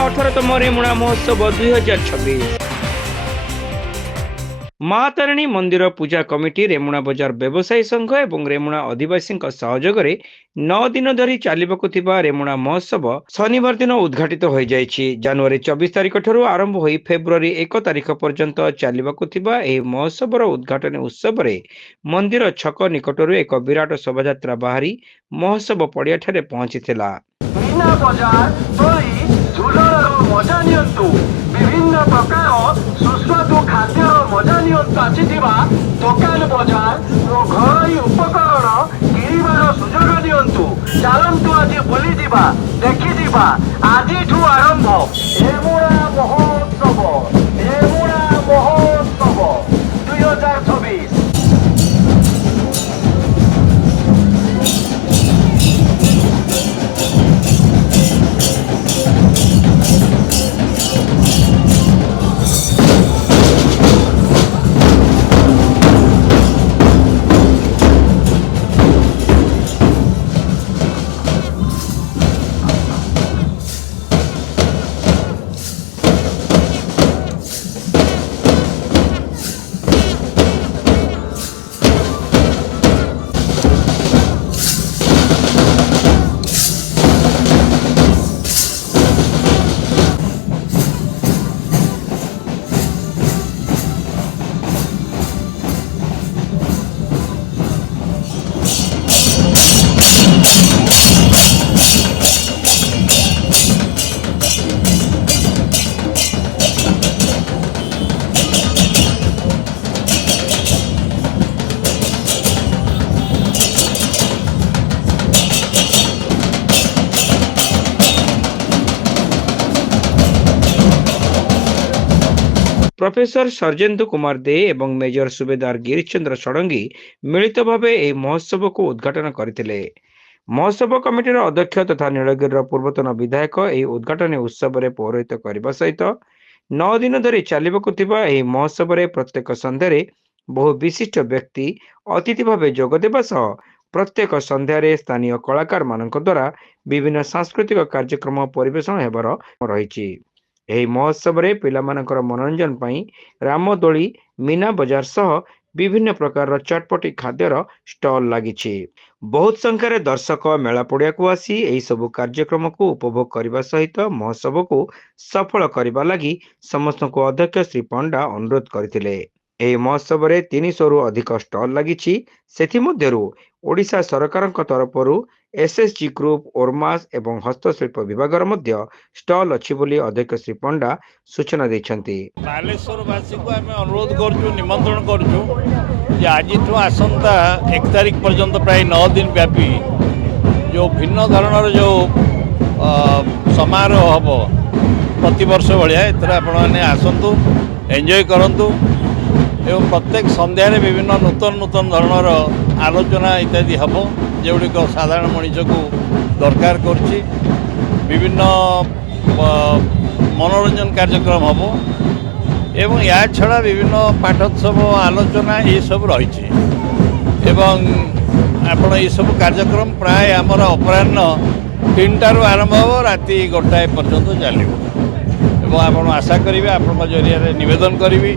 18तम रेमुणा महोत्सव 2026 महातारिणी मंदिर पूजा कमिटी रेमुणा बजार व्यवसायी संघ और रेमुणा आदिवासी सहयोग में 9 दिन धरी चलवाक रेमुणा महोत्सव शनिवार दिन उद्घाटित हो जानुरी 24 तारिख ठारू आरंभ हो फेब्रुआरी 1 तारिख पर्यंत चलवाक महोत्सव उद्घाटन उत्सव में मंदिर छक निकटर एक विराट शोभा बाहरी महोत्सव पड़िया पहुंची विभिन्न प्रकार सुस्वादु खाद्य मजा आसीथिबा दुकान बजार घर उपकरण किणवार सुजोग दिंतु चलतु आज बुली जावा देखी जावा आज आरंभ रेमुणा महोत्सव 2026। प्रोफेसर सर्जेन्दु कुमार दे एवं मेजर सुबेदार गिरीशचंद्र षडंगी मिलित भाव यह महोत्सव को उद्घाटन करते। महोत्सव कमिटीर अध्यक्ष तथा नीलगिरी पूर्वतन विधायक यह उद्घाटन उत्सव में पौरोहित करने सहित 9 दिन धरी चलवाक महोत्सव में प्रत्येक संध्यारे बहु विशिष्ट व्यक्ति अतिथि भाव जोगदेवा सह प्रत्येक संध्यारे स्थानीय कलाकार मानक द्वारा विभिन्न सांस्कृतिक कार्यक्रम परिवेषण होबार रही। यह महोत्सव में पिला मानकर मनोरंजन पाई रामदोली मीना बजार सह विभिन्न प्रकार चटपटी खाद्यर स्टॉल लगी। बहुत संख्यार दर्शक मेला पड़िया को आसी यही सबु कार्यक्रम को उपभोग करने सहित महोत्सव को सफल करने लगी समस्त को अध्यक्ष श्री पंडा अनुरोध करते। यह महोत्सव में 300 रु अधिक स्टॉल लगी। ओडिशा सरकार तरफ एसएसजी ग्रुप ओरमास एवं हस्तशिल्प विभाग स्टॉल अच्छी बोली अध्यक्ष श्री पंडा सूचना देछंती। बालेश्वरवासी को आम अनुरोध करूँ निमंत्रण करूँ आज आसंता 1 तारिख पर्यंत प्राय 9 दिन व्यापी जो भिन्न धरणर जो समारोह हम प्रति वर्ष भाया एथर आपण आसतु एंजॉय करंतु एवं प्रत्येक संध्यारे विभिन्न नूतन नूतन धरणर आलोचना इत्यादि हम जोड़िक साधारण मनीष को दरकार करछि विभिन्न मनोरंजन कार्यक्रम हम एवं या छड़ा विभिन्न पाठोत्सव आलोचना ये सब रही एवं आपण ये सब कार्यक्रम प्राय आमर अपराह्न 3टारू आरंभ हो राति 1टाए पर्यंत चलो एवं आप आशा करेंगे आपण जरिया निवेदन करी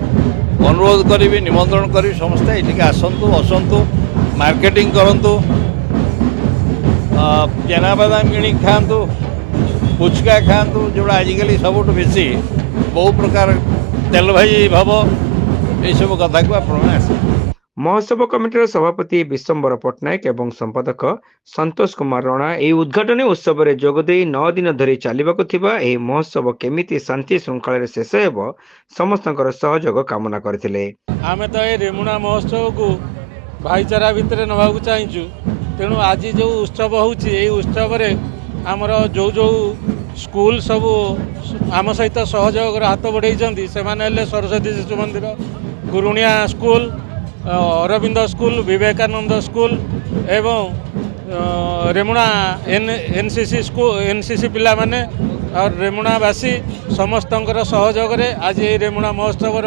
अनुरोध करी निमंत्रण करी समस्ते ये आसतु बसतु मार्केटिंग करंतु चना बादाम किणी खातु पुचका खातु जोड़ा आजिकल सबुठ बेसी बहु प्रकार तेल भाजी भाव ये सब कथा को आप महोत्सव कमिटीर सभापति विश्वम्बर पट्टनायक एवं संपादक संतोष कुमार राणा यह उद्घाटन उत्सव में जोगदे 9 दिन धरी चलवाक महोत्सव केमिति शांति श्रृंखला शेष हो समस्त सहयोग कामना करते। आम तो ये रेमुणा महोत्सव को भाईचारा भितर नवाक चाहूँ तेणु आज जो उत्सव होत्सव आमर जो जो स्कूल सब आम सहित सहयोग हाथ बढ़ाई से Saraswati Shishu Mandir Guruniya school Arvind school Vivekananda school एवं रेमुणा एनसीसी स्कूल एनसीसी पिला माने और रेमुणावासी समस्त सहयोग आज ये रेमुणा महोत्सव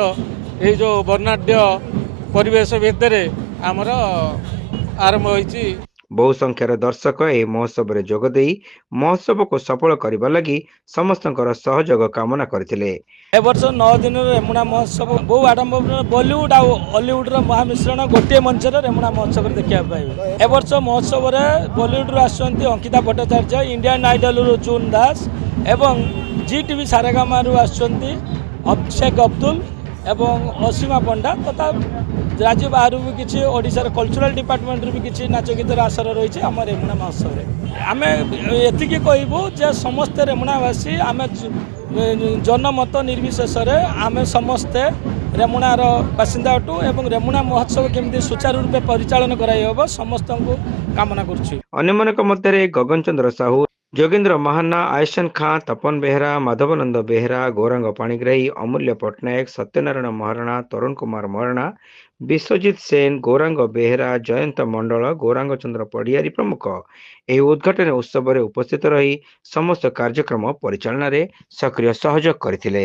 ये जो वर्णाढ्य परिवेश भितर आमर आरंभ होइछि। बहु संख्यार दर्शक ए महोत्सव रे जोग देई महोत्सव को सफल करबा लागि समस्तଙ୍କର सहयोग कामना करथिले। ए वर्ष 9 दिन रेमुणा महोत्सव बहु आडंबर बॉलीवुड आ हॉलीवुड महामिश्रण गोटे मंच रेमुणा महोत्सव देखा पाइबे। ए वर्ष महोत्सव बॉलीवुड आसुंती अंकिता भट्टाचार्य, इंडियन आइडल जून दास एवं जी टीवी सारेगामा आसुंती शेख अब्दुल एवं असीमा पंडा तथा राज्य बाहर भी किसी ओडिशार कल्चरल डिपार्टमेंट भी किसी नाच गीतर आसर रही आम रेमुणा महोत्सव आम एति कहबू जे समस्ते रेमुणावासी आम जनमत निर्विशेष आम समस्ते रेमुणार बासिंदा अटू एवं रेमुणा महोत्सव केमती सुचारू रूपे परिचालन कर समस्त को कामना करुच्ची। अन्यମାନଙ୍କ ମଧ୍ୟରେ गगन चंद्र साहू, जोगेंद्र महाना, आयसन खां, तपन बेहरा, माधवानंद बेहरा, गौरांग पाणिग्राही, अमूल्य पट्टनायक, सत्यनारायण महारणा, तरुण कुमार महारणा, विश्वजित सेन, गौरांग बेहरा, जयंत मंडल, गौरांग चंद्र पडियारी प्रमुख ଏହି ଉଦ୍ଘାଟନୀ ଉତ୍ସବରେ ଉପସ୍ଥିତ ରହି ସମସ୍ତ କାର୍ଯ୍ୟକ୍ରମ ପରିଚାଳନାରେ ସକ୍ରିୟ ସହଯୋଗ କରିଥିଲେ।